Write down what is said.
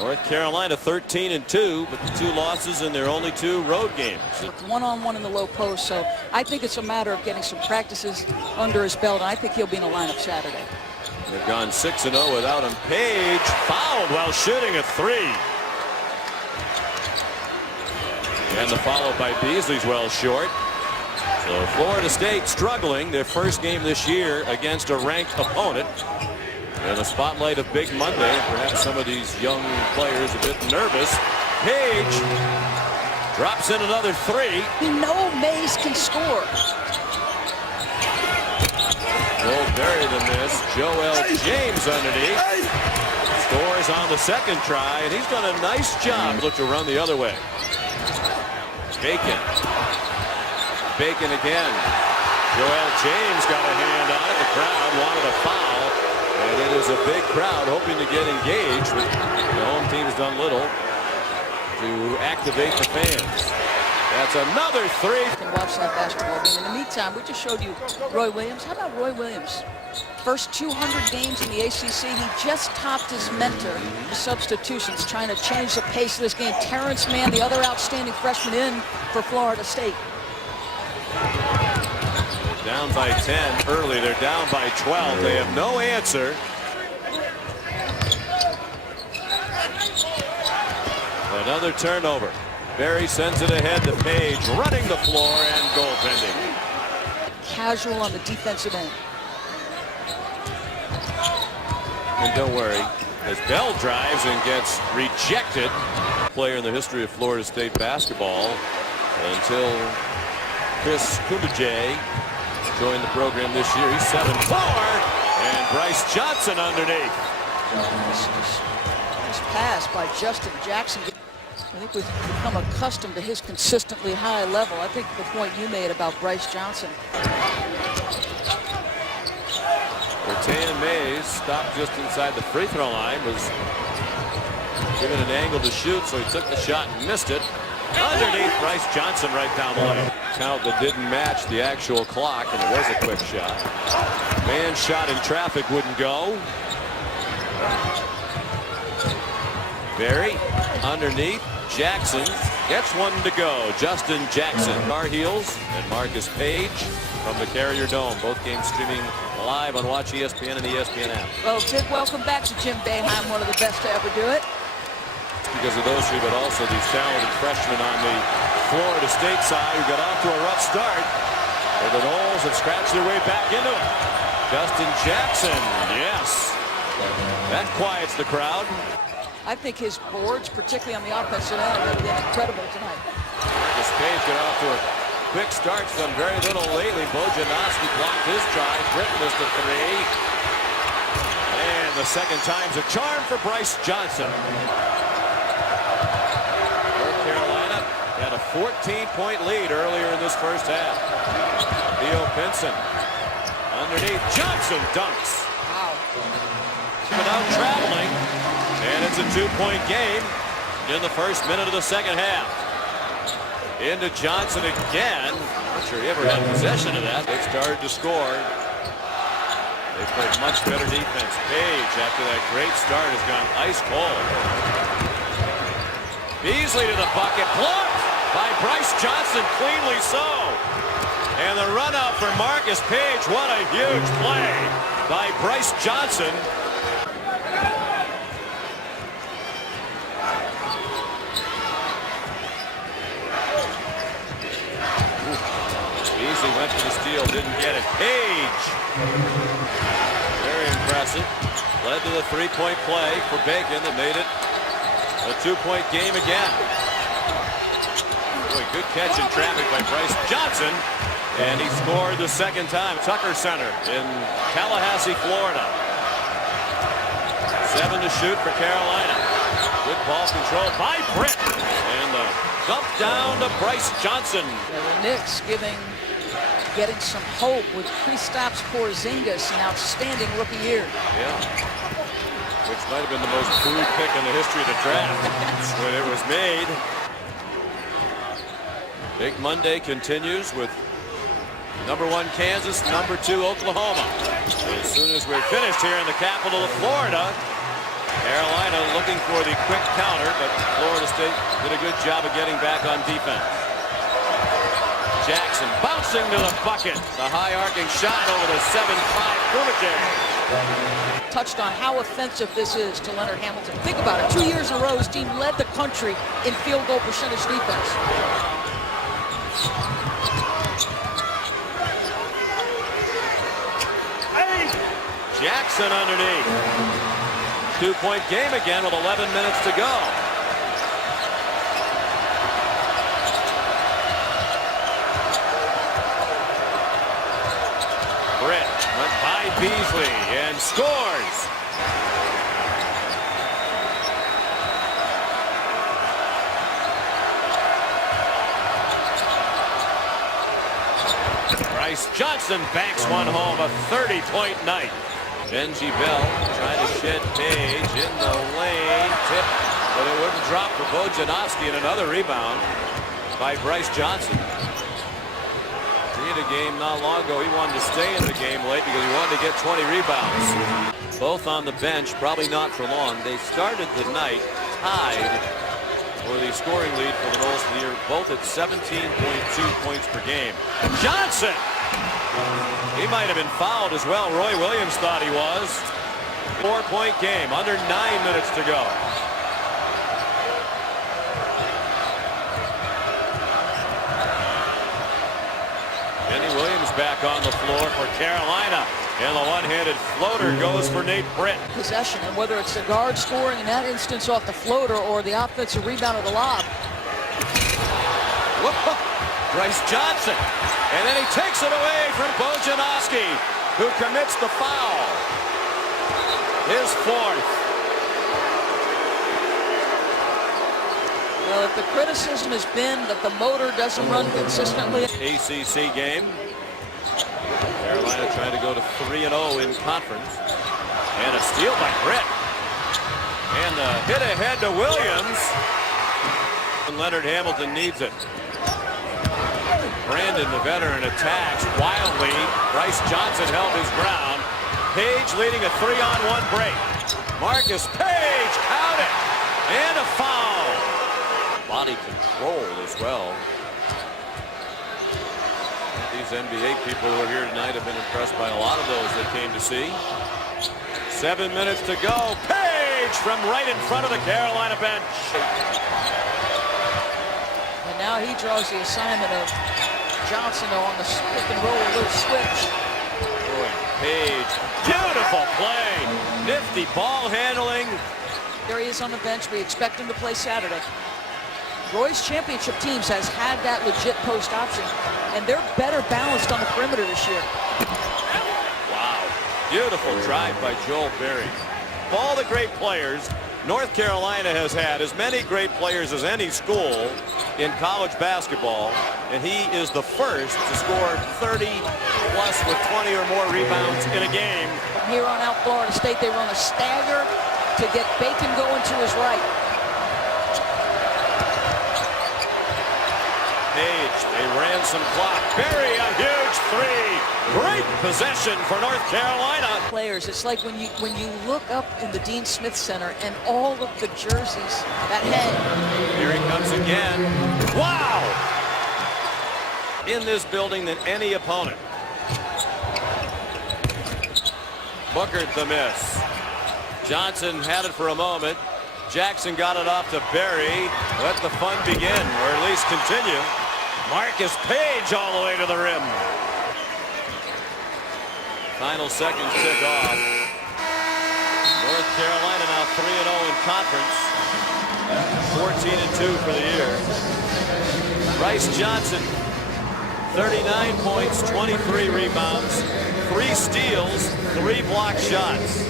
North Carolina 13-2, but the 2 losses in their only 2 road games. One-on-one in the low post, so I think it's a matter of getting some practices under his belt, and I think he'll be in the lineup Saturday. They've gone 6-0 without him. Page fouled while shooting a 3. And the follow by Beasley's well short. So Florida State struggling their first game this year against a ranked opponent. In the spotlight of Big Monday, perhaps some of these young players a bit nervous. Page drops in another 3. You know Mays can score. Roll buried in this. Joel James underneath. Scores on the second try, and he's done a nice job. Look to run the other way. Bacon. Bacon again. Joel James got a hand on it. The crowd wanted a foul. And it is a big crowd hoping to get engaged, but the home team has done little to activate the fans. That's another 3. You can watch that basketball game. In the meantime, we just showed you Roy Williams. How about Roy Williams? First 200 games in the ACC, he just topped his mentor. The substitutions trying to change the pace of this game. Terrence Mann, the other outstanding freshman in for Florida State. Down by 10 early. They're down by 12. They have no answer. Another turnover. Barry sends it ahead to Page, running the floor and goaltending. Casual on the defensive end. And don't worry, as Bell drives and gets rejected. Player in the history of Florida State basketball until Chris Kumajay joined the program this year. He's 7'4", and Bryce Johnson underneath. This pass by Justin Jackson. I think we've become accustomed to his consistently high level. I think the point you made about Bryce Johnson. Tan Mays stopped just inside the free throw line, was given an angle to shoot, so he took the shot and missed it. Underneath, Bryce Johnson right down the lane. Count that didn't match the actual clock, and it was a quick shot. Man shot in traffic wouldn't go. Barry underneath. Jackson gets one to go. Justin Jackson. Car Heels and Marcus Page from the Carrier Dome. Both games streaming live on Watch ESPN and the ESPN app. Well, big welcome back to Jim Boeheim, one of the best to ever do it. Because of those 3, but also these talented freshmen on the Florida State side who got off to a rough start. But the Noles have scratched their way back into it. Justin Jackson, yes. That quiets the crowd. I think his boards, particularly on the offensive end, have been incredible tonight. Marcus Page got off to a quick start, done very little lately. Bojanowski blocked his try. Britt missed a 3. And the second time's a charm for Bryce Johnson. North Carolina had a 14-point lead earlier in this first half. Theo Pinson underneath. Johnson dunks. Wow. Without traveling. And it's a 2-point game in the first minute of the second half. Into Johnson again. Not sure he ever had possession of that. They've started to score. They've played much better defense. Page, after that great start, has gone ice cold. Beasley to the bucket. Blocked by Bryce Johnson, cleanly so. And the run out for Marcus Page. What a huge play by Bryce Johnson. Beasley went for the steal, didn't get it. Page. Very impressive. Led to the 3-point play for Bacon that made it a 2-point game again. Boy, good catch in traffic by Bryce Johnson. And he scored the second time. Tucker Center in Tallahassee, Florida. 7 to shoot for Carolina. Good ball control by Britt. And the dump down to Bryce Johnson. Yeah, the Knicks getting some hope with Kristaps Porzingis, an outstanding rookie year. Yeah. Which might have been the most crude pick in the history of the draft when it was made. Big Monday continues with #1 Kansas, #2 Oklahoma. As soon as we're finished here in the capital of Florida, Carolina looking for the quick counter, but Florida State did a good job of getting back on defense. Jackson bouncing to the bucket. The high arcing shot over the 7'5" Boomerang. Touched on how offensive this is to Leonard Hamilton. Think about it. 2 years in a row, his team led the country in field goal percentage defense. Jackson underneath. 2-point game again with 11 minutes to go. Britt went by Beasley and scores. Bryce Johnson banks one home, a 30-point night. Benji Bell trying to shed Page in the lane. Tip, but it wouldn't drop for Bojanowski, and another rebound by Bryce Johnson. He had a game not long ago. He wanted to stay in the game late because he wanted to get 20 rebounds. Both on the bench, probably not for long. They started the night tied for the scoring lead for the most of the year, both at 17.2 points per game. Johnson! He might have been fouled as well. Roy Williams thought he was. 4-point game, under 9 minutes to go. Kenny Williams back on the floor for Carolina. And the one-handed floater goes for Nate Britt. Possession, and whether it's the guard scoring in that instance off the floater or the offensive rebound of the lob. Whoa. Bryce Johnson. And then he takes it away from Bojanowski, who commits the foul. His fourth. Well, if the criticism has been that the motor doesn't run consistently. ACC game. Carolina trying to go to 3-0 in conference. And a steal by Britt. And a hit ahead to Williams. And Leonard Hamilton needs it. Brandon, the veteran, attacks wildly. Bryce Johnson held his ground. Page leading a 3-on-1 break. Marcus Page counted. And a foul. Body control as well. These NBA people who are here tonight have been impressed by a lot of those they came to see. 7 minutes to go. Page from right in front of the Carolina bench. And now he draws the assignment of Johnson on the pick and roll loose switch. Boy, Page, beautiful play. Nifty ball handling. There he is on the bench. We expect him to play Saturday. Roy's championship teams has had that legit post option, and they're better balanced on the perimeter this year. Wow, beautiful drive by Joel Berry. Of all the great players, North Carolina has had as many great players as any school in college basketball, and he is the first to score 30 plus with 20 or more rebounds in a game. From here on out, Florida State, they run a stagger to get Bacon going to his right. Page, they ran some clock. Berry, a huge three. Great possession for North Carolina. Players, it's like when you look up in the Dean Smith Center and all of the jerseys that head. Here he comes again. Wow! In this building than any opponent. Booker the miss. Johnson had it for a moment. Jackson got it off to Berry. Let the fun begin, or at least continue. Marcus Page all the way to the rim. Final seconds tick off. North Carolina now 3-0 in conference. 14-2 for the year. Bryce Johnson, 39 points, 23 rebounds, 3 steals, 3 block shots.